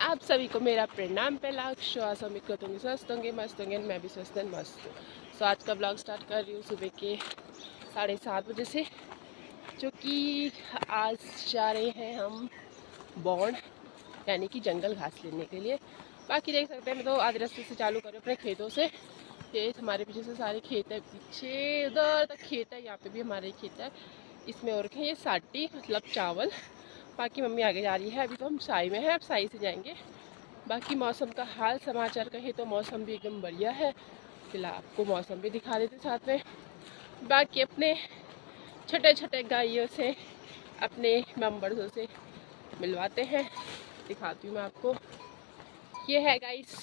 आप सभी को मेरा प्रणाम। पहला श्वास उम्मीद करते होंगे स्वस्थ होंगे, मस्त होंगे। मैं भी स्वस्थ एंड मस्त हूँ। सो आज का ब्लॉग स्टार्ट कर रही हूँ सुबह के 7:30 बजे से, जो कि आज जा रहे हैं हम बॉन्ड यानी कि जंगल घास लेने के लिए। बाकी देख सकते हैं मैं तो आधे रास्ते से चालू कर रही हूँ अपने खेतों से। ये हमारे पीछे से सारे खेत है, पीछे उधर तक खेत है, यहाँ पे भी हमारे खेत है। इसमें और ये साठी मतलब चावल। बाकी मम्मी आगे जा रही है, अभी तो हम साई में हैं, अब साई से जाएंगे। बाकी मौसम का हाल समाचार कहें तो मौसम भी एकदम बढ़िया है। फिलहाल आपको मौसम भी दिखा देते साथ में। बाकी अपने छोटे छोटे गाइयों से, अपने मेंबर्सों से मिलवाते हैं, दिखाती हूँ मैं आपको। ये है गाइस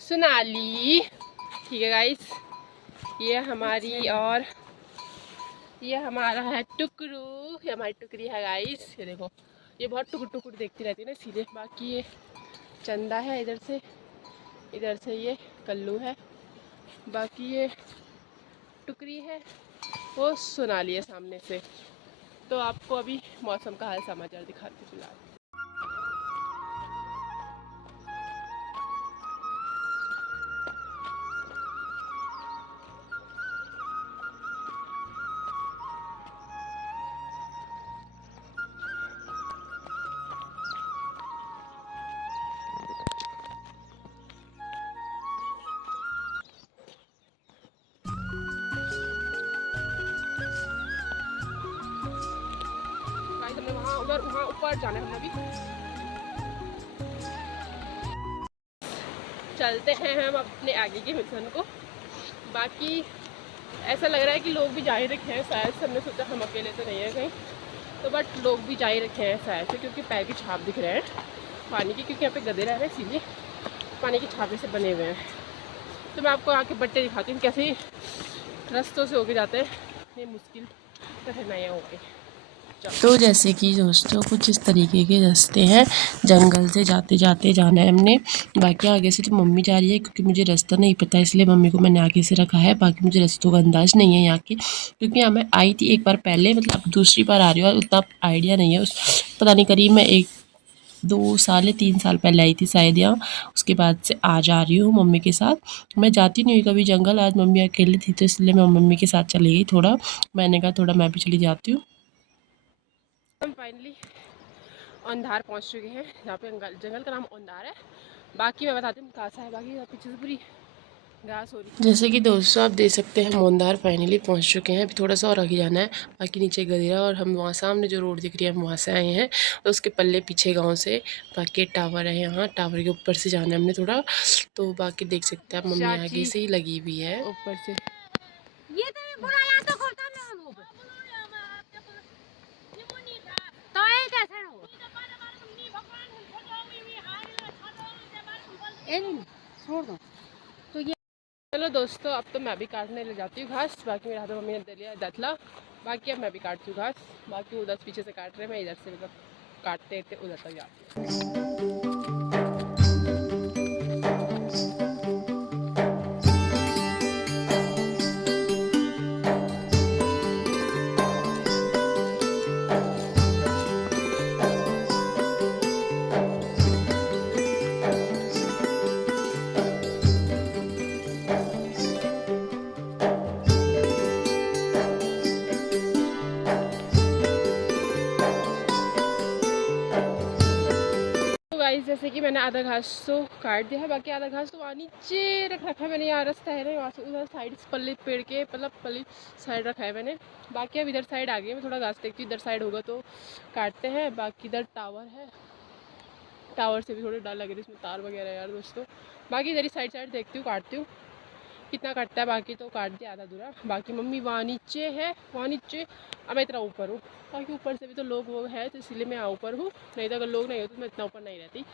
सोनाली, ठीक है गाइस, ये हमारी, और ये हमारा है टुकरू, ये हमारी टुकरी है गाइस। ये देखो, ये बहुत टुकुर टुकुर देखती रहती है ना, इसीलिए। बाकी ये चंदा है इधर से ये कल्लू है। बाकी ये टुकरी है, वो सोनाली है सामने से। तो आपको अभी मौसम का हाल समाचार दिखाती हूँ फिलहाल। हमने वहाँ उधर वहाँ ऊपर जाना है, हमने अभी चलते हैं हम अपने आगे के मिशन को। बाकी ऐसा लग रहा है कि लोग भी जा ही रखे हैं शायद से। हमने सोचा हम अकेले तो नहीं है कहीं, तो बट लोग भी जा ही रखे हैं शायद से, क्योंकि पैर की छाप दिख रहे हैं पानी की, क्योंकि यहाँ पे गधे रह रहे हैं, इसीलिए पानी की छापे से बने हुए हैं। तो मैं आपको आके बट्टे दिखाती हूँ कैसे रास्तों से होके जाते हैं, ये मुश्किल कठिनाइयाँ होके। तो जैसे कि दोस्तों कुछ इस तरीके के रास्ते हैं, जंगल से जाते जाते जाना है हमने। बाकी आगे से तो मम्मी जा रही है, क्योंकि मुझे रास्ता नहीं पता, इसलिए मम्मी को मैंने आगे से रखा है। बाकी मुझे रास्तों का अंदाज़ नहीं है यहाँ के, क्योंकि यहाँ मैं आई थी एक बार पहले, मतलब अब दूसरी बार आ रही हूँ और उतना आइडिया नहीं है। उस पता नहीं, करीब मैं 1-2 साल या 3 साल पहले आई थी शायद यहाँ। उसके बाद से आ जा रही हूँ मम्मी के साथ। मैं जाती नहीं हुई कभी जंगल, आज मम्मी अकेली थी तो इसलिए मैं मम्मी के साथ चली गई थोड़ा। मैंने कहा थोड़ा मैं भी चली जाती हूँ। हम फाइनली औंधार पहुंच चुके हैं, जहाँ पे जंगल का नाम औंधार है। बाकी मैं बताती हूँ कहाँ सा है। बाकी पीछे से पूरी घास हो रही जैसे कि दोस्तों आप देख सकते हैं, हम मोंधार फाइनली पहुंच चुके हैं। अभी थोड़ा सा और आगे जाना है, बाकी नीचे गदेरा, और हम वहाँ सामने जो रोड दिख रही है हम वहाँ से आए हैं, तो उसके पल्ले पीछे गांव से। बाकी टावर है यहाँ, टावर के ऊपर से जाना है हमने थोड़ा। तो बाकी देख सकते हैं आप, मम्मी आगे चाची से ही लगी हुई है। ऊपर से। ये तो बुलाया तो करता ना हम ऊपर तो ये कैसे हो ए नहीं छोड़ दो। तो ये चलो दोस्तों, अब तो मैं भी काटने ले जाती हूँ घास। बाकी मेरे हाथ में मम्मी ने दे लिया दतला। बाकी अब मैं भी काटती हूँ घास। बाकी उधर पीछे से काट रहे हैं, मैं इधर से मतलब काटते थे उधर तक जाती हूँ। गाइस जैसे कि मैंने आधा घास तो काट दिया है, बाकी आधा घास तो वहाँ नीचे रख रखा है मैंने। यहाँ रास्ता है ना, वहाँ से उधर साइड पल्ली पेड़ के मतलब पल्ली साइड रखा है मैंने। बाकी अब इधर साइड आ गई, मैं थोड़ा घास देखती हूँ, इधर साइड होगा तो काटते हैं। बाकी इधर टावर है, टावर से भी थोड़ी डर लग रही है, इसमें तार वगैरह यार दोस्तों। बाकी इधर ही साइड साइड देखती हूँ, काटती हूँ कितना कटता है। बाकी तो काट दिया आधा दूरा। बाकी मम्मी वहाँ नीचे है, वहाँ नीचे। अब मैं इतना ऊपर हूँ, बाकी ऊपर से भी तो लोग वो है, तो इसलिए मैं यहाँ ऊपर हूँ। नहीं तो अगर लोग नहीं होते तो मैं इतना ऊपर नहीं रहती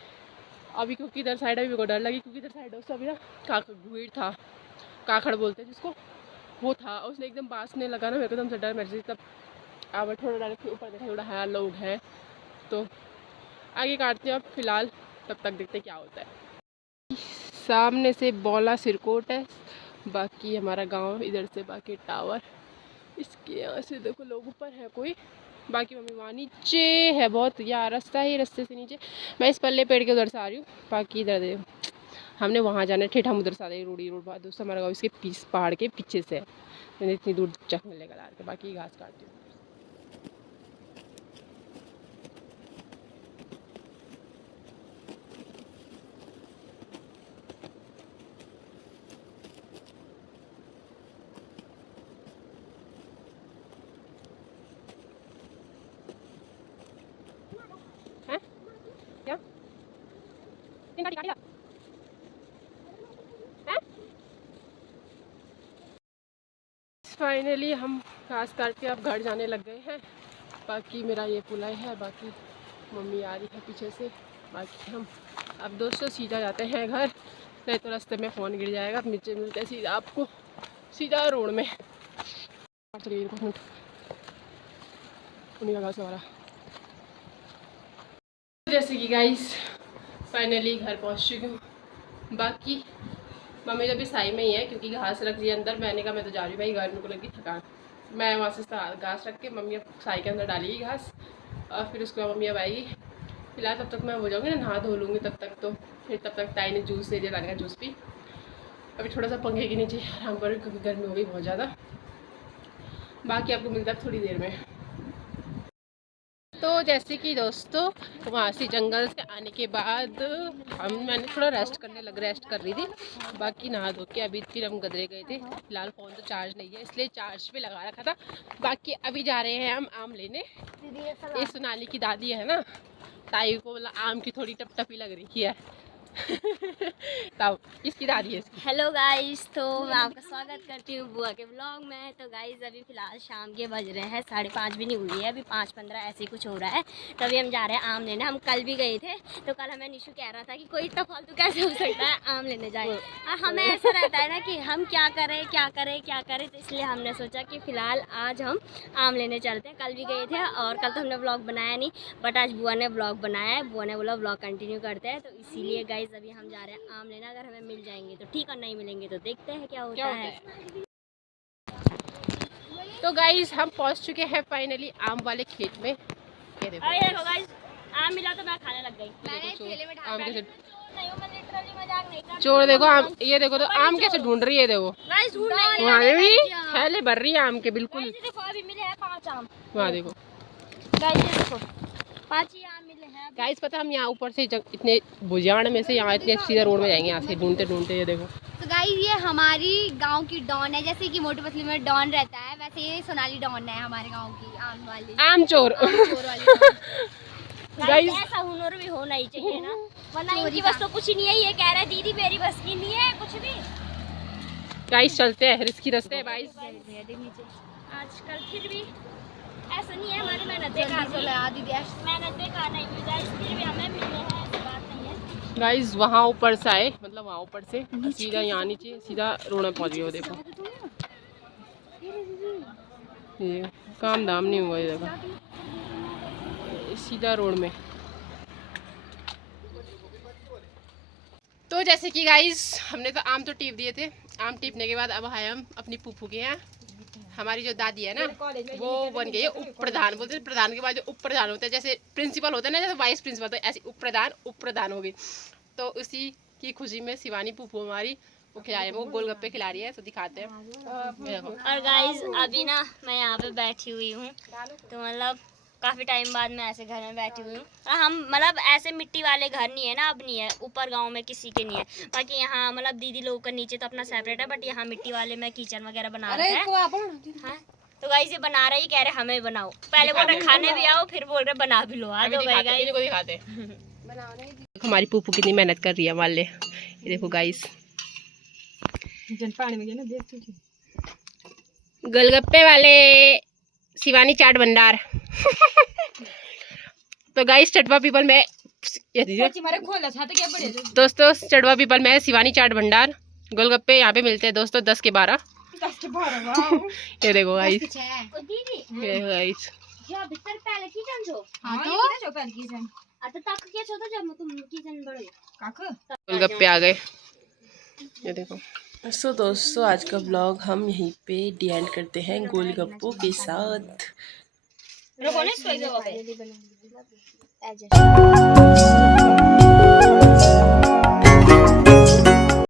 अभी, क्योंकि इधर साइड अभी मेरे को डर लगी, क्योंकि इधर साइड उससे अभी ना भीड़ था, काखड़ बोलते हैं जिसको, वो था। और उसने एकदम बाँसने लगा ना, मेरे को एकदम से डर। मेरे से तब अब थोड़ा डायरेक्ट ऊपर देखा, थोड़ा है लोग हैं, तो आगे काटते हैं अब फिलहाल। तब तक देखते क्या होता है। सामने से बौला सिरकोट है, बाकी हमारा गांव इधर से, बाकी टावर। इसके यहाँ से देखो लोग ऊपर है कोई, बाकी मम्मी वहाँ नीचे है बहुत, या रास्ता है, रास्ते से नीचे मैं इस पल्ले पेड़ के उधर से आ रही हूँ। बाकी इधर देखो हमने वहाँ जाना है, ठेठ हम उधर से आ रहे रोडी रोड बाद दोस्तों हमारा गाँव इसके पहाड़ के पीछे से है। मैंने इतनी दूर चखने लेकर आ रहे, बाकी घास काटती हूँ। फाइनली हम घास काट के अब घर जाने लग गए हैं। बाकी मेरा ये पुलाई है, बाकी मम्मी आ रही है पीछे से। बाकी हम अब दोस्तों सीधा जाते हैं घर, नहीं तो रास्ते में फ़ोन गिर जाएगा। अब नीचे मिलते हैं सीधा आपको, सीधा रोड में। घास हमारा जैसे कि गाइस फाइनली घर पहुंच चुकी हूँ। बाकी मम्मी तो भी साई में ही है क्योंकि घास रख दी अंदर। मैंने कहा मैं तो जा रही हूँ भाई घर, मेरे को लगी थकान। मैं वहाँ से घास रख के मम्मी अब साई के अंदर डालेगी घास, और फिर उसके बाद मम्मी अब आएगी। फिलहाल तब तक मैं हो जाऊँगी ना, नहा धो लूँगी तब तक। तो फिर तब तक ताई ने जूस दे दिया, ताई का जूस पी। अभी थोड़ा सा पंखे के नीचे आराम करूँ क्योंकि गर्मी हो गई बहुत ज़्यादा। बाकी आपको मिलता है थोड़ी देर में। तो जैसे कि दोस्तों वहाँ से जंगल से आने के बाद मैंने थोड़ा रेस्ट कर रही थी। बाकी नहा धो के अभी फिर हम गदरे गए थे। फिलहाल फ़ोन तो चार्ज नहीं है इसलिए चार्ज पे लगा रखा था। बाकी अभी जा रहे हैं हम आम लेने। ये सोनाली की दादी है ना, ताई को बोला आम की थोड़ी टपटपी लग रही है। तब इसकी दादी है इसकी। हेलो गाइस, तो मैं आपका स्वागत करती हूँ बुआ के ब्लॉग में। तो गाइस अभी फ़िलहाल शाम के बज रहे हैं 5:30 भी नहीं हुई है, अभी 5:15 ऐसे ही कुछ हो रहा है। तभी हम जा रहे हैं आम लेने। हम कल भी गए थे, तो कल हमें निशु कह रहा था कि कोई इतना फालतू कैसे हो सकता है आम लेने जाए। और हमें ऐसा रहता है ना कि हम क्या करें, तो इसलिए हमने सोचा कि फ़िलहाल आज हम आम लेने चलते हैं। कल भी गए थे और कल तो हमने ब्लॉग बनाया नहीं, बट आज बुआ ने ब्लॉग बनाया है। बुआ ने बोला ब्लॉग कंटिन्यू करते हैं, तो इसीलिए गाइस अभी हम जा रहे हैं आम लेना। अगर हमें मिल जाएंगे तो ठीक, और नहीं मिलेंगे तो देखते हैं क्या होता है। तो गाइस हम पहुंच चुके हैं फाइनली आम वाले खेत में। ये देखो गाइस आम मिला तो मैं खाने लग गई। आम कैसे चोर, देखो आम, ये देखो तो आम कैसे ढूंढ रही है। देखो वहाँ भी थैले भर रही है आम के बिल्कुल। अभी मिले हैं 5 आम। वहाँ देखो देखो 5 ही आम मिले हैं। गाइस पता हम यहाँ ऊपर से इतने भुजान में से यहाँ इतने सीधा रोड में जाएंगे, यहाँ से ढूंढते ढूंढते। ये देखो तो गाइस ये हमारी गांव की डॉन है, जैसे कि मोटू पतलू में डॉन रहता है वैसे ये सोनाली डॉन है हमारे गांव की, आम वाली आम चोर। चोर वाली। गाइस ऐसा हुनर भी होना ही चाहिए ना, वरना इनकी बस तो कुछ नहीं है। ये कह रहा है दीदी मेरी बस की नहीं है कुछ भी। गाइस चलते हैं, रिस्की रास्ते है गाइस। आजकल फिर भी ऐसा नहीं है, हमारी मेहनत बेकार नहीं हुई गाइस, फिर भी हमें मिले हैं, ऐसी बात नहीं है। गाइस वहाँ ऊपर से आए, मतलब वहाँ ऊपर से सीधा यहाँ नीचे सीधा रोड में पहुँच गए। देखो ये काम दाम नहीं हुआ, ये देखो सीधा रोड में। तो जैसे कि गाइस हमने तो आम तो टीप दिए थे। आम टीपने के बाद अब आए हम अपनी फूफू के यहाँ। हमारी जो दादी है ना वो बन गई है उप प्रधान। बोलते हैं प्रधान के बाद जो उप प्रधान होता है, जैसे प्रिंसिपल होता है ना, जैसे वाइस प्रिंसिपल, तो ऐसे उप प्रधान हो गई। तो उसी की खुशी में शिवानी फूफू हमारी वो खिलाए, वो गोलगप्पे खिला रही है, तो दिखाते हैं। और गाइस अभी ना मैं यहाँ पे बैठी हुई हूँ, तो मतलब काफ़ी टाइम बाद मैं ऐसे घर में बैठी हुई हूँ। और हम मतलब ऐसे मिट्टी वाले घर नहीं है ना, अब नहीं है, ऊपर गांव में किसी के नहीं है। बाकी यहाँ मतलब दीदी लोगों का नीचे तो अपना सेपरेट है, बट यहाँ मिट्टी वाले में किचन वगैरह बना रहे हैं। हाँ तो गाइस ये बना रहे ही, कह रहे हमें बनाओ, पहले बोल रहे खाने भी आओ, फिर बोल रहे बना भी लो। आ जाओ दिखाते। हमारी फूफू कितनी मेहनत कर रही है वाले, ये देखो गाइस। गोलगप्पे वाले शिवानी चाट भंडार। तो गाइस चटवा पीपल में दोस्तों, चटवा पीपल में शिवानी चाट भंडार गोलगप्पे यहाँ पे मिलते हैं दोस्तों 10 के 12। ये देखो गाइस, ये गाइस गोलगप्पे आ गए, ये देखो। सो दोस्तों आज का ब्लॉग हम यहीं पे डी एंड करते हैं गोलगप्पों के साथ। रुको ना इसको एक जगह पे